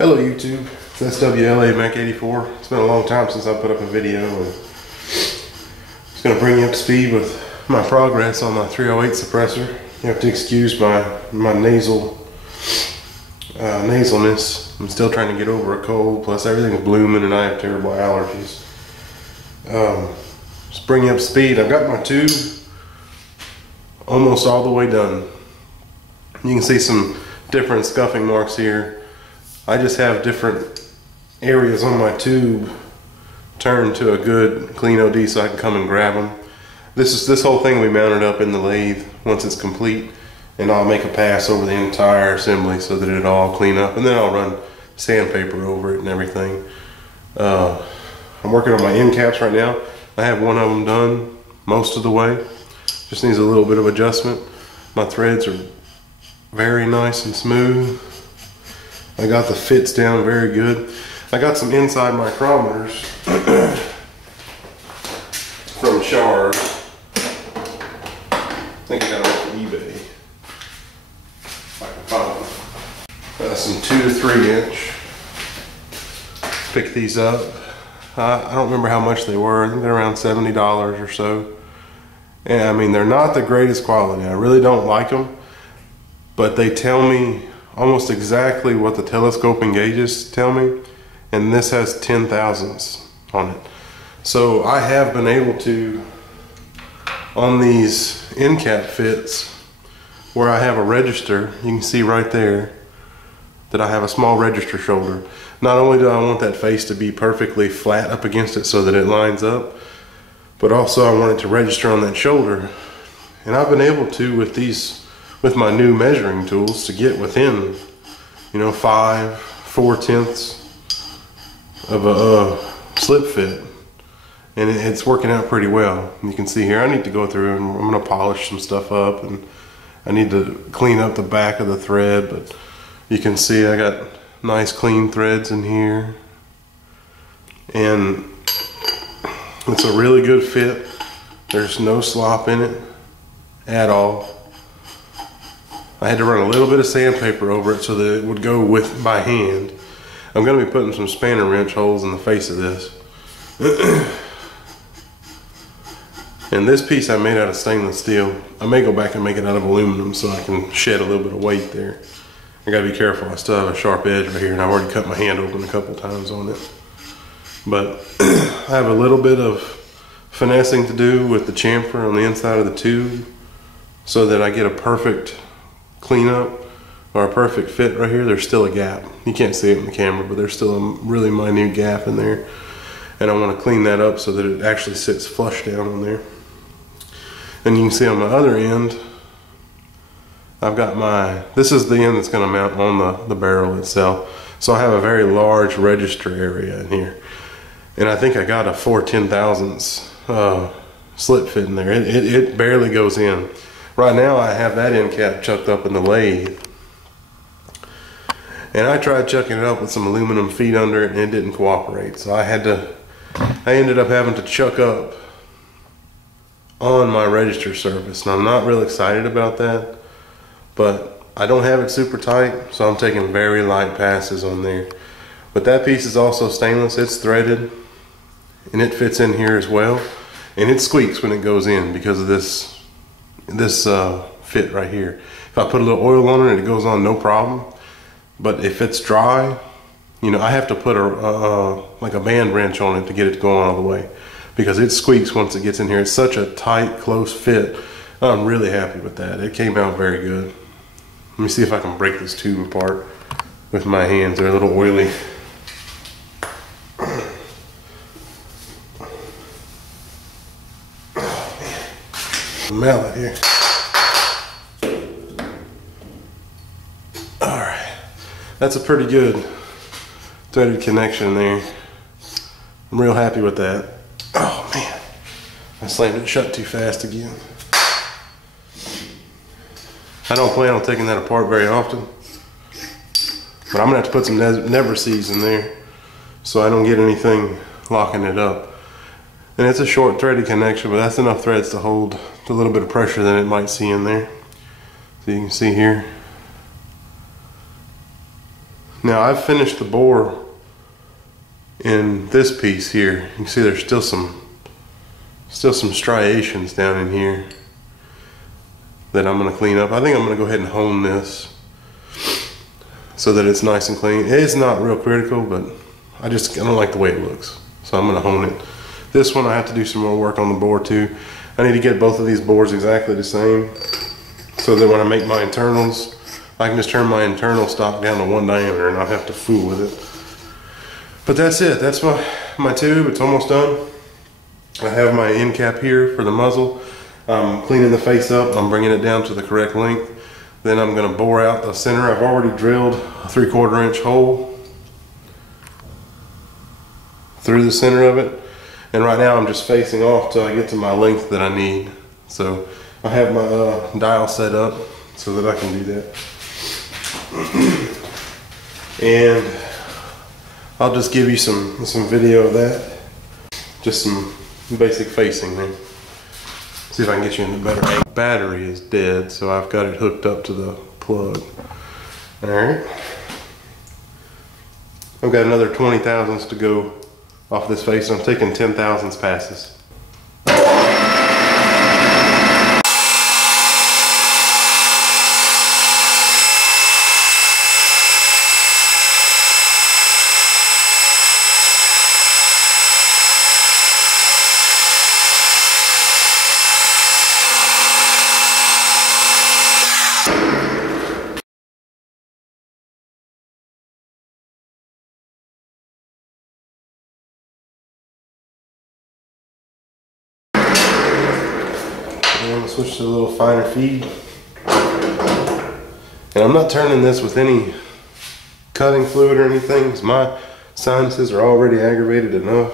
Hello YouTube, it's SWLA Mac 84. It's been a long time since I put up a video, and it's going to bring you up to speed with my progress on my 308 suppressor. You have to excuse my nasalness. I'm still trying to get over a cold, plus everything's blooming and I have terrible allergies. Just bring you up to speed. I've got my tube almost all the way done. You can see some different scuffing marks here. I just have different areas on my tube turned to a good clean OD so I can come and grab them. This whole thing we mounted up in the lathe once it's complete, and I'll make a pass over the entire assembly so that it'll all clean up, and then I'll run sandpaper over it and everything. I'm working on my end caps right now. I have one of them done most of the way. Just needs a little bit of adjustment. My threads are very nice and smooth. I got the fits down very good. I got some inside micrometers from Shars. I think I got them off eBay. If I can find them. Some 2 to 3 inch. Pick these up. I don't remember how much they were. I think they're around $70 or so. And I mean, they're not the greatest quality. I really don't like them, but they tell me almost exactly what the telescoping gauges tell me, and this has 10 thousandths on it. So I have been able to, on these end cap fits where I have a register, you can see right there that I have a small register shoulder. Not only do I want that face to be perfectly flat up against it so that it lines up, but also I want it to register on that shoulder. And I've been able to, with my new measuring tools, to get within, 4/10 of a slip fit, and it's working out pretty well. You can see here I need to go through and I'm going to polish some stuff up, and I need to clean up the back of the thread, but you can see I got nice clean threads in here, and it's a really good fit. There's no slop in it at all. I had to run a little bit of sandpaper over it so that it would go with by hand. I'm going to be putting some spanner wrench holes in the face of this. And this piece I made out of stainless steel. I may go back and make it out of aluminum so I can shed a little bit of weight there. I got to be careful. I still have a sharp edge right here, and I've already cut my hand open a couple times on it. But I have a little bit of finessing to do with the chamfer on the inside of the tube so that I get a perfect cleanup or a perfect fit right here. There's still a gap. You can't see it in the camera, but there's still a really minute gap in there, and I want to clean that up so that it actually sits flush down on there. And you can see on my other end, I've got this is the end that's going to mount on the barrel itself. So I have a very large register area in here, and I think I got a 4/10 thousandths slip fit in there. It barely goes in. Right now I have that end cap chucked up in the lathe, and I tried chucking it up with some aluminum feet under it, and it didn't cooperate. So I ended up having to chuck up on my register surface, and I'm not real excited about that, but I don't have it super tight, so I'm taking very light passes on there. But that piece is also stainless. It's threaded, and it fits in here as well, and it squeaks when it goes in because of this fit right here. If I put a little oil on it, it goes on no problem. But if it's dry, I have to put like a band wrench on it to get it to go on all the way, because it squeaks once it gets in here. It's such a tight, close fit. I'm really happy with that. It came out very good. Let me see if I can break this tube apart with my hands. They're a little oily. Mallet here. Alright, that's a pretty good threaded connection there. I'm real happy with that. Oh man, I slammed it shut too fast again. I don't plan on taking that apart very often, but I'm gonna have to put some never seeds in there so I don't get anything locking it up. And it's a short threaded connection, but that's enough threads to hold a little bit of pressure that it might see in there. So you can see here, Now I've finished the bore in this piece here. You can see there's still some striations down in here that I'm going to clean up. I think I'm going to go ahead and hone this so that it's nice and clean. It's not real critical, but I don't like the way it looks, so I'm going to hone it. This one I have to do some more work on the bore too. I need to get both of these bores exactly the same so that when I make my internals, I can just turn my internal stock down to 1 diameter and not have to fool with it. But that's it. That's my tube. It's almost done. I have my end cap here for the muzzle. I'm cleaning the face up. I'm bringing it down to the correct length. Then I'm going to bore out the center. I've already drilled a 3/4 inch hole through the center of it. And right now I'm just facing off till I get to my length that I need. So I have my dial set up so that I can do that. And I'll just give you some video of that. Just some basic facing there. See if I can get you in the better angle. Battery is dead, so I've got it hooked up to the plug. Alright. I've got another 20 thousandths to go off this face. I'm taking 10 thousandths passes. I'm going to switch to a little finer feed. And I'm not turning this with any cutting fluid or anything, because my sinuses are already aggravated enough,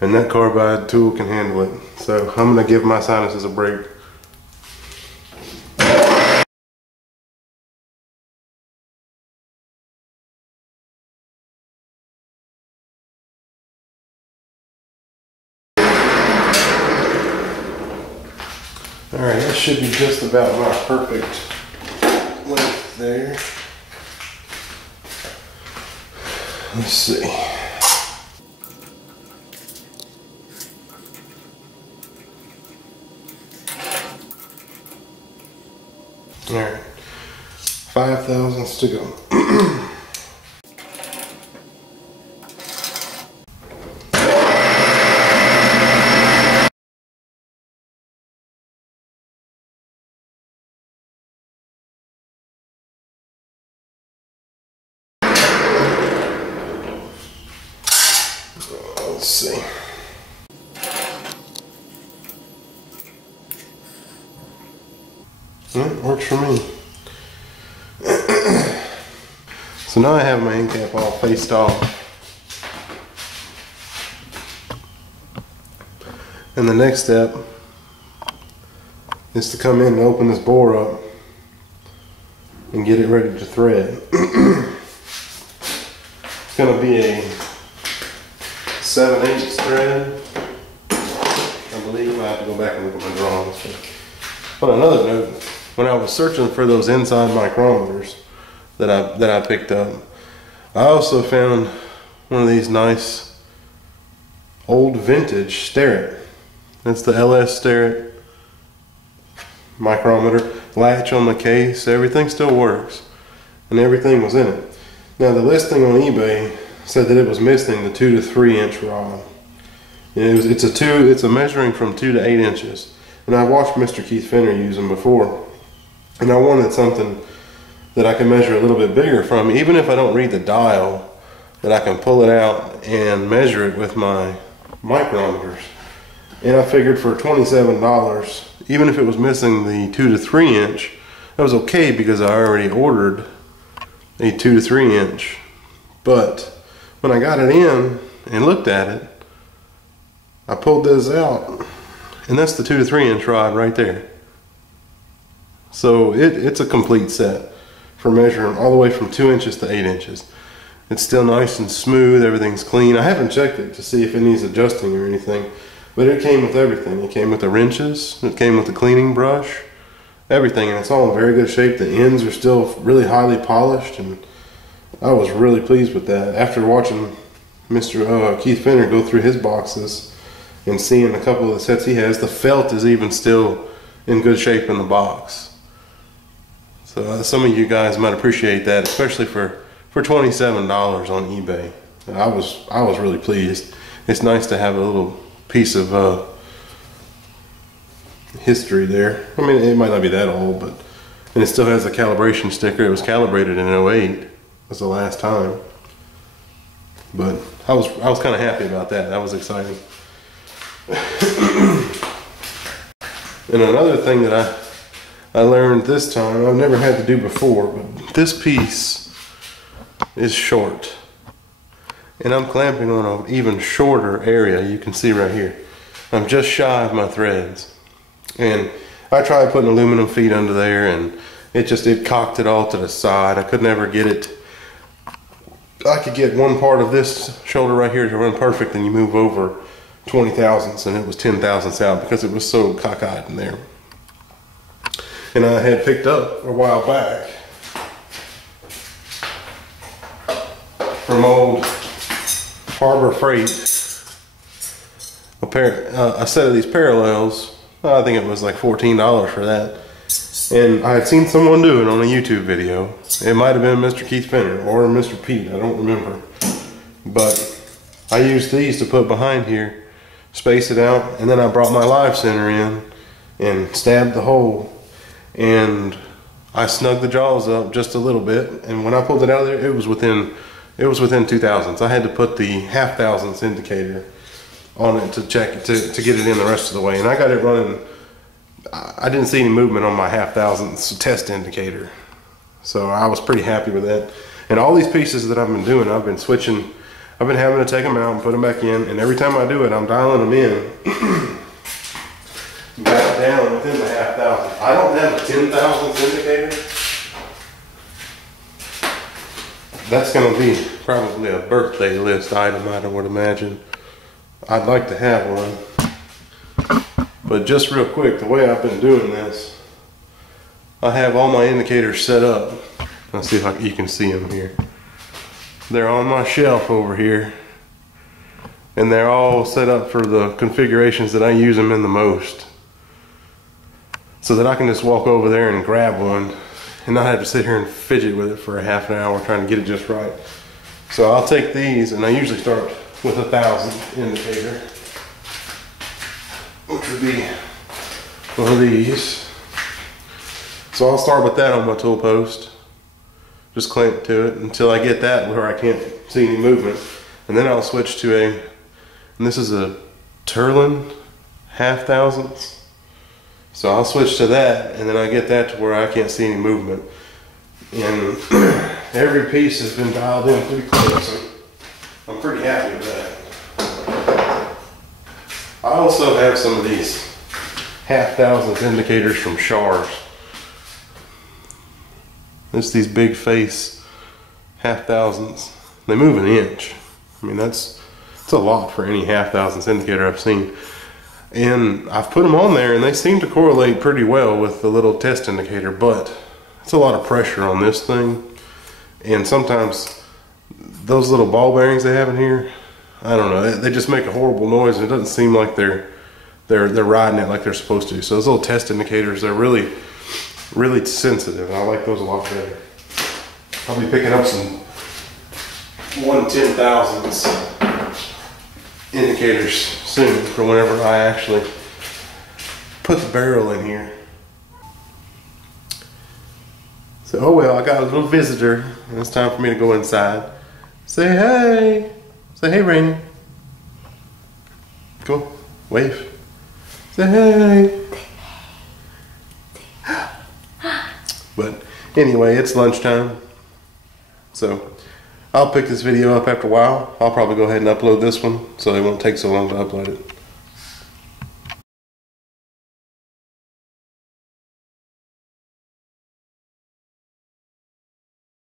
and that carbide tool can handle it. So I'm going to give my sinuses a break. Alright, that should be just about my perfect length there. Let's see. Alright, 5 thousandths to go. Let's see. It works for me. So now I have my end cap all faced off. And the next step is to come in and open this bore up and get it ready to thread. It's going to be a 7/8 thread, I believe. I have to go back and look at my drawings. But on another note, when I was searching for those inside micrometers that I picked up, I also found one of these nice old vintage Starrett. That's the LS Starrett micrometer. Latch on the case, everything still works, and everything was in it. Now the listing on eBay said that it was missing the 2 to 3 inch rod. It's a measuring from 2 to 8 inches. And I watched Mr. Keith Fenner use them before, and I wanted something that I can measure a little bit bigger from, even if I don't read the dial, that I can pull it out and measure it with my micrometers. And I figured for $27, even if it was missing the 2 to 3 inch, that was okay because I already ordered a 2 to 3 inch. But when I got it in and looked at it, I pulled this out, and that's the 2 to 3 inch rod right there. So it's a complete set for measuring all the way from 2 inches to 8 inches. It's still nice and smooth, everything's clean. I haven't checked it to see if it needs adjusting or anything, but it came with everything. It came with the wrenches, it came with the cleaning brush, everything, and it's all in very good shape. The ends are still really highly polished, and I was really pleased with that. After watching Mr. Keith Fenner go through his boxes and seeing a couple of the sets he has, the felt is even still in good shape in the box. So some of you guys might appreciate that, especially for $27 on eBay. I was really pleased. It's nice to have a little piece of history there. I mean, it might not be that old, but and it still has a calibration sticker. It was calibrated in 08. Was the last time. But I was kind of happy about that. That was exciting. And another thing that I learned this time, I've never had to do before, but this piece is short. And I'm clamping on an even shorter area. You can see right here. I'm just shy of my threads. And I tried putting aluminum feet under there, and it cocked it all to the side. I could never get it. I could get one part of this shoulder right here to run perfect, and you move over 20 thousandths, and it was 10 thousandths out because it was so cockeyed in there. And I had picked up a while back from old Harbor Freight a set of these parallels. I think it was like $14 for that. And I had seen someone do it on a YouTube video. It might have been Mr. Keith Fenner or Mr. Pete, I don't remember. But I used these to put behind here, space it out, and then I brought my live center in and stabbed the hole. And I snugged the jaws up just a little bit, and when I pulled it out of there, it was within 2 thousandths. I had to put the half thousandths indicator on it to check it, to get it in the rest of the way. And I got it running. I didn't see any movement on my half thousandths test indicator, so I was pretty happy with that. And all these pieces that I've been doing, I've been switching. I've been having to take them out and put them back in, and every time I do it, I'm dialing them in back down within the half thousandth. I don't have a 10 thousandths indicator. That's going to be probably a birthday list item, I would imagine. I'd like to have one. But just real quick, the way I've been doing this, I have all my indicators set up. Let's see if you can see them here. They're on my shelf over here. And they're all set up for the configurations that I use them in the most. So that I can just walk over there and grab one and not have to sit here and fidget with it for a half an hour trying to get it just right. So I'll take these, and I usually start with 1,000 indicator, which would be one of these. So I'll start with that on my tool post, just clamp to it until I get that where I can't see any movement, and then I'll switch to and this is a Turlin half thousandths. So I'll switch to that, and then I get that to where I can't see any movement. And every piece has been dialed in pretty close, so I'm pretty happy with that. I also have some of these half thousandth indicators from Shars. It's these big face half thousandths. They move an inch. I mean, that's a lot for any half thousandths indicator I've seen. And I've put them on there, and they seem to correlate pretty well with the little test indicator, but it's a lot of pressure on this thing. And sometimes those little ball bearings they have in here, I don't know, they just make a horrible noise, and it doesn't seem like they're riding it like they're supposed to. So those little test indicators, they're really, really sensitive, and I like those a lot better. I'll be picking up some 1/10,000ths indicators soon for whenever I actually put the barrel in here. So, oh well, I got a little visitor, and it's time for me to go inside. Say hey! Say hey, Rainy. Go, wave. Say hey! But anyway, it's lunchtime, so I'll pick this video up after a while. I'll probably go ahead and upload this one so it won't take so long to upload it.